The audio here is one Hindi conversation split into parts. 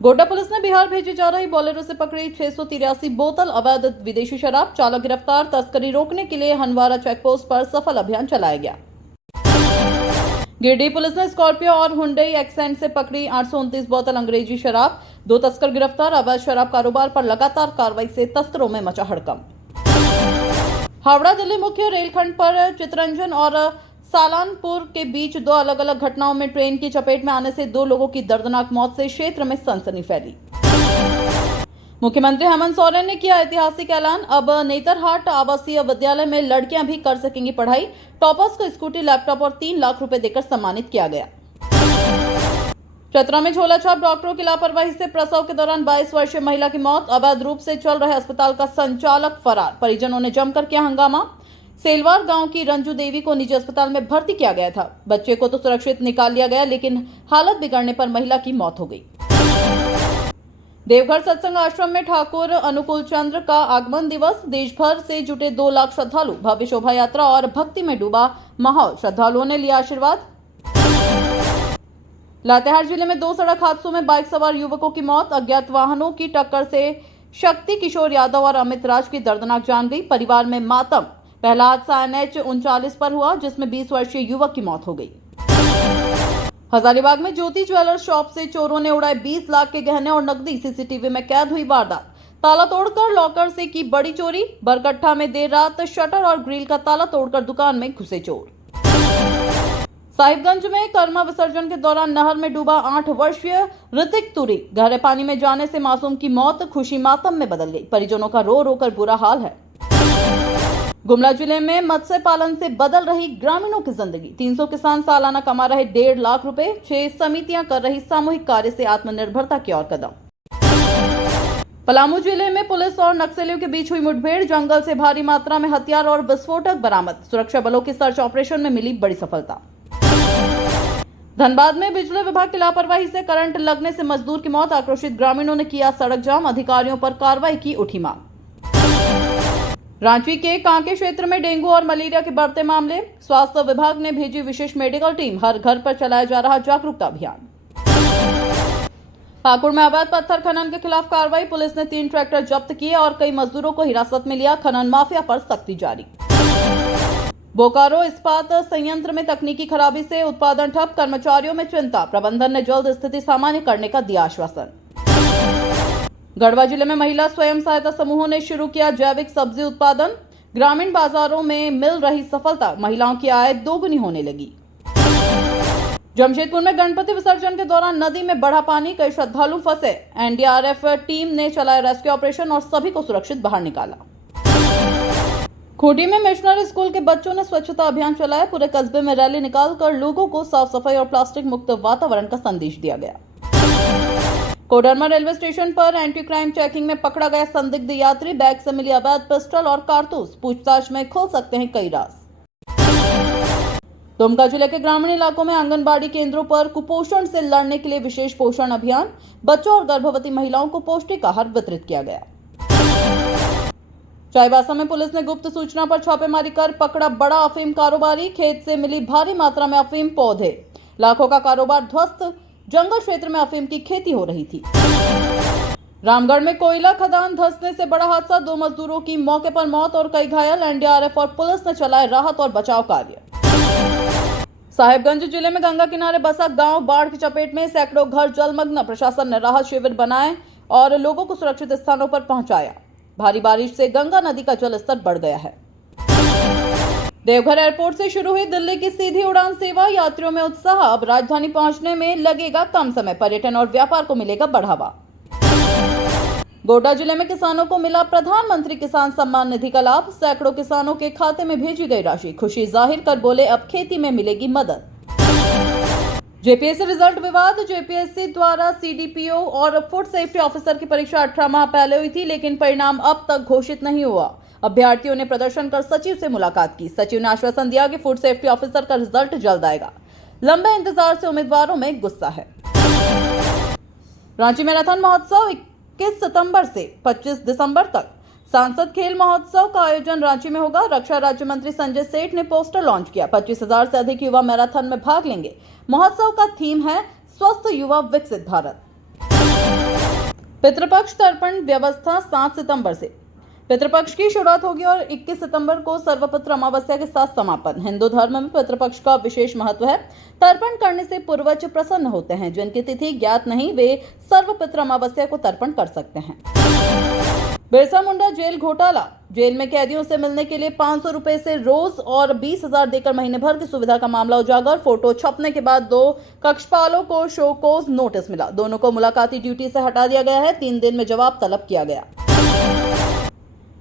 गोड्डा पुलिस ने बिहार भेजी जा रही बोलेरो से पकड़ी 683 बोतल अवैध विदेशी शराब। चालक गिरफ्तार। तस्करी रोकने के लिए हंदवाड़ा चेकपोस्ट पर सफल अभियान चलाया गया। गिरिडीह पुलिस ने स्कॉर्पियो और हुंडई एक्सेंट से पकड़ी 829 बोतल अंग्रेजी शराब। 2 तस्कर गिरफ्तार। अवैध शराब कारोबार पर लगातार कार्रवाई से तस्करों में मचा हड़कंप। हावड़ा दिल्ली मुख्य रेलखंड पर चितरंजन और सालानपुर के बीच 2 अलग अलग घटनाओं में ट्रेन की चपेट में आने से 2 लोगों की दर्दनाक मौत से क्षेत्र में सनसनी फैली। मुख्यमंत्री हेमंत सोरेन ने किया ऐतिहासिक ऐलान। अब नेतरहाट आवासीय विद्यालय में लड़कियां भी कर सकेंगी पढ़ाई। टॉपर्स को स्कूटी, लैपटॉप और 3 लाख रुपए देकर सम्मानित किया गया। चतरा में झोला छाप डॉक्टरों की लापरवाही से प्रसव के दौरान 22 वर्षीय महिला की मौत। अवैध रूप से चल रहे अस्पताल का संचालक फरार। परिजनों ने जमकर किया हंगामा। सेलवार गांव की रंजू देवी को निजी अस्पताल में भर्ती किया गया था। बच्चे को तो सुरक्षित निकाल लिया गया, लेकिन हालत बिगड़ने पर महिला की मौत हो गई। देवघर सत्संग आश्रम में ठाकुर अनुकूल चंद्र का आगमन दिवस। देश भर से जुटे 2 लाख श्रद्धालु। भव्य शोभा यात्रा और भक्ति में डूबा माहौल। श्रद्धालुओं ने लिया आशीर्वाद। लातेहार जिले में 2 सड़क हादसों में बाइक सवार युवकों की मौत। अज्ञात वाहनों की टक्कर से शक्ति किशोर यादव और अमित राज की दर्दनाक जान गई। परिवार में मातम। पहला हादसा NH 39 पर हुआ, जिसमें 20 वर्षीय युवक की मौत हो गई। हजारीबाग में ज्योति ज्वेलर्स शॉप से चोरों ने उड़ाए 20 लाख के गहने और नकदी। सीसीटीवी में कैद हुई वारदात। ताला तोड़कर लॉकर से की बड़ी चोरी। बरकट्ठा में देर रात शटर और ग्रिल का ताला तोड़कर दुकान में घुसे चोर। साहिबगंज में कर्मा विसर्जन के दौरान नहर में डूबा 8 वर्षीय ऋतिक तुरी। गहरे पानी में जाने से मासूम की मौत। खुशी मातम में बदल गई। परिजनों का रो रो कर बुरा हाल है। गुमला जिले में मत्स्य पालन से बदल रही ग्रामीणों की जिंदगी। 300 किसान सालाना कमा रहे 1.5 लाख रुपए। 6 समितियां कर रही सामूहिक कार्य से आत्मनिर्भरता की ओर कदम। पलामू जिले में पुलिस और नक्सलियों के बीच हुई मुठभेड़। जंगल से भारी मात्रा में हथियार और विस्फोटक बरामद। सुरक्षा बलों की सर्च ऑपरेशन में मिली बड़ी सफलता। धनबाद में बिजली विभाग की लापरवाही से करंट लगने से मजदूर की मौत। आक्रोशित ग्रामीणों ने किया सड़क जाम। अधिकारियों पर कार्रवाई की उठी मांग। रांची के कांके क्षेत्र में डेंगू और मलेरिया के बढ़ते मामले। स्वास्थ्य विभाग ने भेजी विशेष मेडिकल टीम। हर घर पर चलाया जा रहा जागरूकता अभियान। पाकुड़ में अवैध पत्थर खनन के खिलाफ कार्रवाई। पुलिस ने 3 ट्रैक्टर जब्त किए और कई मजदूरों को हिरासत में लिया। खनन माफिया पर सख्ती जारी। बोकारो इस्पात संयंत्र में तकनीकी खराबी से उत्पादन ठप। कर्मचारियों में चिंता। प्रबंधन ने जल्द स्थिति सामान्य करने का दिया आश्वासन। गढ़वा जिले में महिला स्वयं सहायता समूहों ने शुरू किया जैविक सब्जी उत्पादन। ग्रामीण बाजारों में मिल रही सफलता। महिलाओं की आय दोगुनी होने लगी। जमशेदपुर में गणपति विसर्जन के दौरान नदी में बढ़ा पानी। कई श्रद्धालु फंसे। NDRF टीम ने चलाया रेस्क्यू ऑपरेशन और सभी को सुरक्षित बाहर निकाला। खूंटी में मिशनरी स्कूल के बच्चों ने स्वच्छता अभियान चलाया। पूरे कस्बे में रैली निकालकर लोगों को साफ सफाई और प्लास्टिक मुक्त वातावरण का संदेश दिया गया। कोडरमा रेलवे स्टेशन पर एंटी क्राइम चेकिंग में पकड़ा गया संदिग्ध यात्री। बैग से मिली अवैध पिस्टल और कारतूस। पूछताछ में खुल सकते हैं कई राज। दुमका जिले के ग्रामीण इलाकों में आंगनबाड़ी केंद्रों पर कुपोषण से लड़ने के लिए विशेष पोषण अभियान। बच्चों और गर्भवती महिलाओं को पौष्टिक आहार वितरित किया गया। चाईबासा में पुलिस ने गुप्त सूचना पर छापेमारी कर पकड़ा बड़ा अफीम कारोबारी। खेत से मिली भारी मात्रा में अफीम पौधे। लाखों का कारोबार ध्वस्त। जंगल क्षेत्र में अफीम की खेती हो रही थी। रामगढ़ में कोयला खदान धंसने से बड़ा हादसा। 2 मजदूरों की मौके पर मौत और कई घायल। NDRF और पुलिस ने चलाए राहत और बचाव कार्य। साहिबगंज जिले में गंगा किनारे बसा गांव बाढ़ की चपेट में। सैकड़ों घर जलमग्न। प्रशासन ने राहत शिविर बनाए और लोगों को सुरक्षित स्थानों पर पहुंचाया। भारी बारिश से गंगा नदी का जलस्तर बढ़ गया है। देवघर एयरपोर्ट से शुरू हुई दिल्ली की सीधी उड़ान सेवा। यात्रियों में उत्साह। अब राजधानी पहुंचने में लगेगा कम समय। पर्यटन और व्यापार को मिलेगा बढ़ावा। गोड्डा जिले में किसानों को मिला प्रधानमंत्री किसान सम्मान निधि का लाभ। सैकड़ों किसानों के खाते में भेजी गई राशि। खुशी जाहिर कर बोले अब खेती में मिलेगी मदद। जेपीएससी रिजल्ट विवाद। जेपीएससी द्वारा CDPO और फूड सेफ्टी ऑफिसर की परीक्षा 18 माह पहले हुई थी, लेकिन परिणाम अब तक घोषित नहीं हुआ। अभ्यर्थियों ने प्रदर्शन कर सचिव से मुलाकात की। सचिव ने आश्वासन दिया कि फूड सेफ्टी ऑफिसर का रिजल्ट जल्द आएगा। लंबे इंतजार से उम्मीदवारों में गुस्सा है। रांची मैराथन महोत्सव 21 सितंबर से 25 दिसंबर तक। सांसद खेल महोत्सव का आयोजन रांची में होगा। रक्षा राज्य मंत्री संजय सेठ ने पोस्टर लॉन्च किया। 25,000 से अधिक युवा मैराथन में भाग लेंगे। महोत्सव का थीम है स्वस्थ युवा विकसित भारत। पितृपक्ष तर्पण व्यवस्था 7 सितंबर से। पितृपक्ष की शुरुआत होगी और 21 सितंबर को सर्वपितृ अमावस्या के साथ समापन। हिंदू धर्म में पितृपक्ष का विशेष महत्व है। तर्पण करने से पूर्वज प्रसन्न होते हैं। जिनकी तिथि ज्ञात नहीं वे सर्वपितृ अमावस्या को तर्पण कर सकते हैं। बिरसा मुंडा जेल घोटाला। जेल में कैदियों से मिलने के लिए 500 रुपए से रोज और 20,000 देकर महीने भर की सुविधा का मामला उजागर। फोटो छपने के बाद 2 कक्षपालों को शो कोज नोटिस मिला। दोनों को मुलाकाती ड्यूटी से हटा दिया गया है। 3 दिन में जवाब तलब किया गया।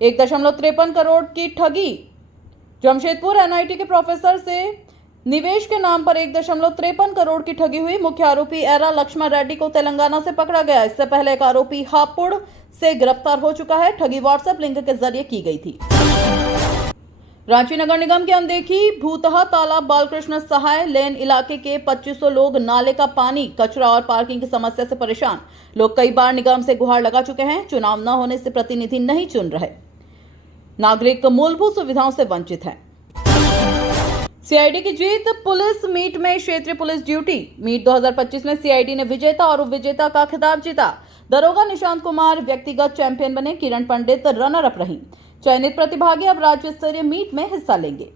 1.53 करोड़ की ठगी। जमशेदपुर एनआईटी के प्रोफेसर से निवेश के नाम पर 1.53 करोड़ की ठगी हुई। मुख्य आरोपी एरा लक्ष्मण रेड्डी को तेलंगाना से पकड़ा गया। इससे पहले एक आरोपी हापुड़ से गिरफ्तार हो चुका है। ठगी व्हाट्सएप लिंक के जरिए की गई थी। रांची नगर निगम की अनदेखी। भूतहा तालाब बालकृष्ण सहाय लेन इलाके के 2500 लोग नाले का पानी, कचरा और पार्किंग की समस्या से परेशान। लोग कई बार निगम से गुहार लगा चुके हैं। चुनाव न होने से प्रतिनिधि नहीं चुन रहे। नागरिक मूलभूत सुविधाओं से वंचित हैं। सीआईडी की जीत। पुलिस मीट में क्षेत्रीय पुलिस ड्यूटी। मीट 2025 में सीआईडी ने विजेता और उपविजेता का खिताब जीता। दरोगा निशांत कुमार व्यक्तिगत चैंपियन बने। किरण पंडित रनर अप रही। चयनित प्रतिभागी अब राज्य स्तरीय मीट में हिस्सा लेंगे।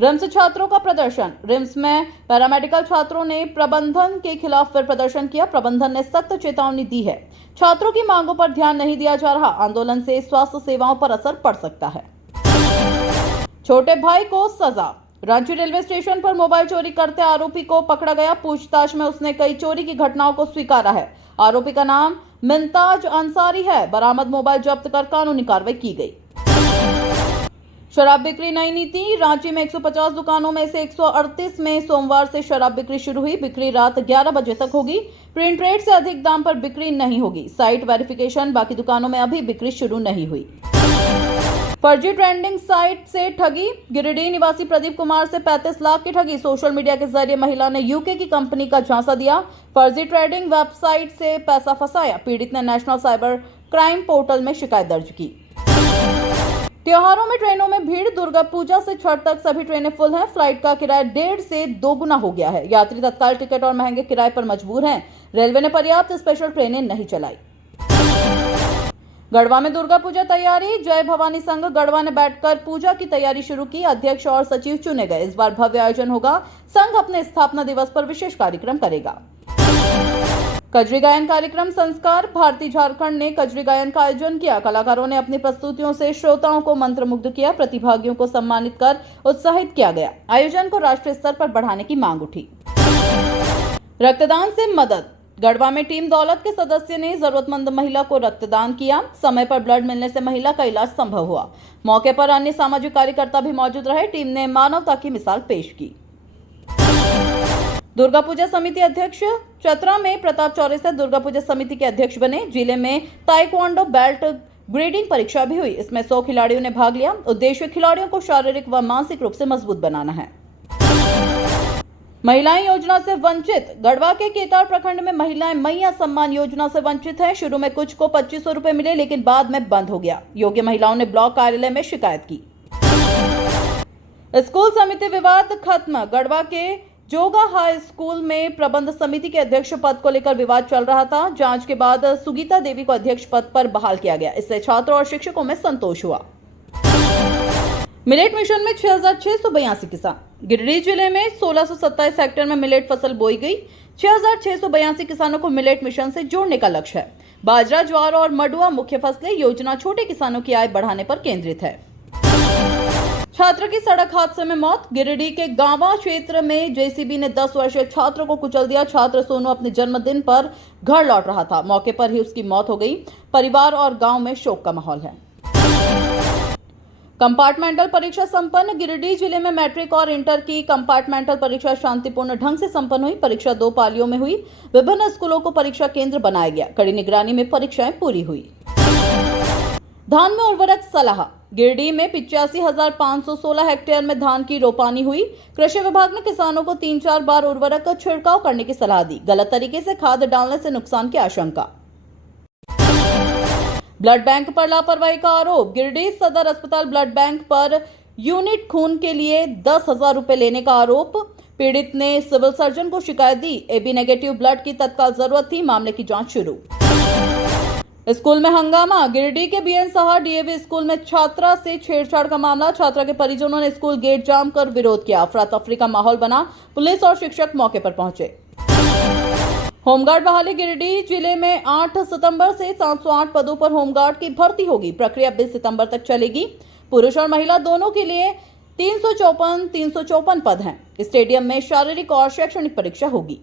रिम्स छात्रों का प्रदर्शन। रिम्स में पैरामेडिकल छात्रों ने प्रबंधन के खिलाफ फिर प्रदर्शन किया। प्रबंधन ने सख्त चेतावनी दी है। छात्रों की मांगों पर ध्यान नहीं दिया जा रहा। आंदोलन से स्वास्थ्य सेवाओं पर असर पड़ सकता है। छोटे भाई को सजा। रांची रेलवे स्टेशन पर मोबाइल चोरी करते आरोपी को पकड़ा गया। पूछताछ में उसने कई चोरी की घटनाओं को स्वीकारा है। आरोपी का नाम मिंताज अंसारी है। बरामद मोबाइल जब्त कर कानूनी कार्रवाई की गई। शराब बिक्री नई नीति। रांची में 150 दुकानों में से 138 में सोमवार से शराब बिक्री शुरू हुई। बिक्री रात 11 बजे तक होगी। प्रिंट रेट से अधिक दाम पर बिक्री नहीं होगी। Site verification. बाकी दुकानों में अभी बिक्री शुरू नहीं हुई। फर्जी ट्रेंडिंग साइट से ठगी। गिरिडीह निवासी प्रदीप कुमार से 35 लाख की ठगी। सोशल मीडिया के जरिए महिला ने यूके की कंपनी का झांसा दिया। फर्जी ट्रेडिंग वेबसाइट से पैसा फंसाया। पीड़ित ने नेशनल साइबर क्राइम पोर्टल में शिकायत दर्ज की। त्योहारों में ट्रेनों में भीड़। दुर्गा पूजा से छठ तक सभी ट्रेनें फुल हैं। फ्लाइट का किराया 1.5 से 2 गुना हो गया है। यात्री तत्काल टिकट और महंगे किराए पर मजबूर हैं। रेलवे ने पर्याप्त स्पेशल ट्रेनें नहीं चलाई। गढ़वा में दुर्गा पूजा तैयारी। जय भवानी संघ गढ़वा ने बैठकर पूजा की तैयारी शुरू की। अध्यक्ष और सचिव चुने गए। इस बार भव्य आयोजन होगा। संघ अपने स्थापना दिवस पर विशेष कार्यक्रम करेगा। कजरी गायन कार्यक्रम संस्कार। भारतीय झारखंड ने कजरी गायन का आयोजन किया। कलाकारों ने अपनी प्रस्तुतियों से श्रोताओं को मंत्रमुग्ध किया। प्रतिभागियों को सम्मानित कर उत्साहित किया गया। आयोजन को राष्ट्रीय स्तर पर बढ़ाने की मांग उठी। रक्तदान से मदद। गढ़वा में टीम दौलत के सदस्य ने जरूरतमंद महिला को रक्तदान किया। समय पर ब्लड मिलने से महिला का इलाज संभव हुआ। मौके पर अन्य सामाजिक कार्यकर्ता भी मौजूद रहे। टीम ने मानवता की मिसाल पेश की। दुर्गा पूजा समिति अध्यक्ष। चतरा में प्रताप चौरसिया दुर्गा पूजा समिति के अध्यक्ष बने। जिले में ताइक्वांडो बेल्ट ग्रेडिंग परीक्षा भी हुई। इसमें 100 खिलाड़ियों ने भाग लिया। उद्देश्य खिलाड़ियों को शारीरिक व मानसिक रूप से मजबूत बनाना है। महिलाएं योजना से वंचित। गढ़वा के केतार प्रखंड में महिलाएं मैया सम्मान योजना से वंचित हैं। शुरू में कुछ को 2500 रुपए मिले, लेकिन बाद में बंद हो गया। योग्य महिलाओं ने ब्लॉक कार्यालय में शिकायत की। स्कूल समिति विवाद खत्म। गढ़वा के जोगा हाई स्कूल में प्रबंध समिति के अध्यक्ष पद को लेकर विवाद चल रहा था। जांच के बाद सुगीता देवी को अध्यक्ष पद पर बहाल किया गया। इससे छात्रों और शिक्षकों में संतोष हुआ। मिलेट मिशन में 6682 किसान। गिरिडीह जिले में 1627 हेक्टेयर में मिलेट फसल बोई गई। 6682 किसानों को मिलेट मिशन से जोड़ने का लक्ष्य है। बाजरा, ज्वार और मडुआ मुख्य फसलें। योजना छोटे किसानों की आय बढ़ाने पर केंद्रित है। छात्र की सड़क हादसे में मौत। गिरिडीह के गांवा क्षेत्र में जेसीबी ने 10 वर्षीय छात्र को कुचल दिया। छात्र सोनू अपने जन्मदिन पर घर लौट रहा था। मौके पर ही उसकी मौत हो गई। परिवार और गांव में शोक का माहौल है। कंपार्टमेंटल परीक्षा संपन्न। गिरिडीह जिले में मैट्रिक और इंटर की कंपार्टमेंटल परीक्षा शांतिपूर्ण ढंग से संपन्न हुई। परीक्षा 2 पालियों में हुई। विभिन्न स्कूलों को परीक्षा केंद्र बनाया गया। कड़ी निगरानी में परीक्षाएं पूरी हुई। धान में उर्वरक सलाह। गिरिडीह में 85,516 हेक्टेयर में धान की रोपानी हुई। कृषि विभाग ने किसानों को 3-4 बार उर्वरक का छिड़काव करने की सलाह दी। गलत तरीके से खाद डालने से नुकसान की आशंका। ब्लड बैंक पर लापरवाही का आरोप। गिरिडीह सदर अस्पताल ब्लड बैंक पर यूनिट खून के लिए 10,000 रुपए लेने का आरोप। पीड़ित ने सिविल सर्जन को शिकायत दी। AB नेगेटिव ब्लड की तत्काल जरूरत थी। मामले की जांच शुरू। स्कूल में हंगामा। गिरिडीह के बीएन साहा डीएवी स्कूल में छात्रा से छेड़छाड़ का मामला। छात्रा के परिजनों ने स्कूल गेट जाम कर विरोध किया। अफरा तफरी का माहौल बना। पुलिस और शिक्षक मौके पर पहुंचे। होमगार्ड बहाली। गिरिडीह जिले में 8 सितंबर से 708 पदों पर होमगार्ड की भर्ती होगी। प्रक्रिया 20 सितंबर तक चलेगी। पुरुष और महिला दोनों के लिए 354 पद हैं। स्टेडियम में शारीरिक और शैक्षणिक परीक्षा होगी।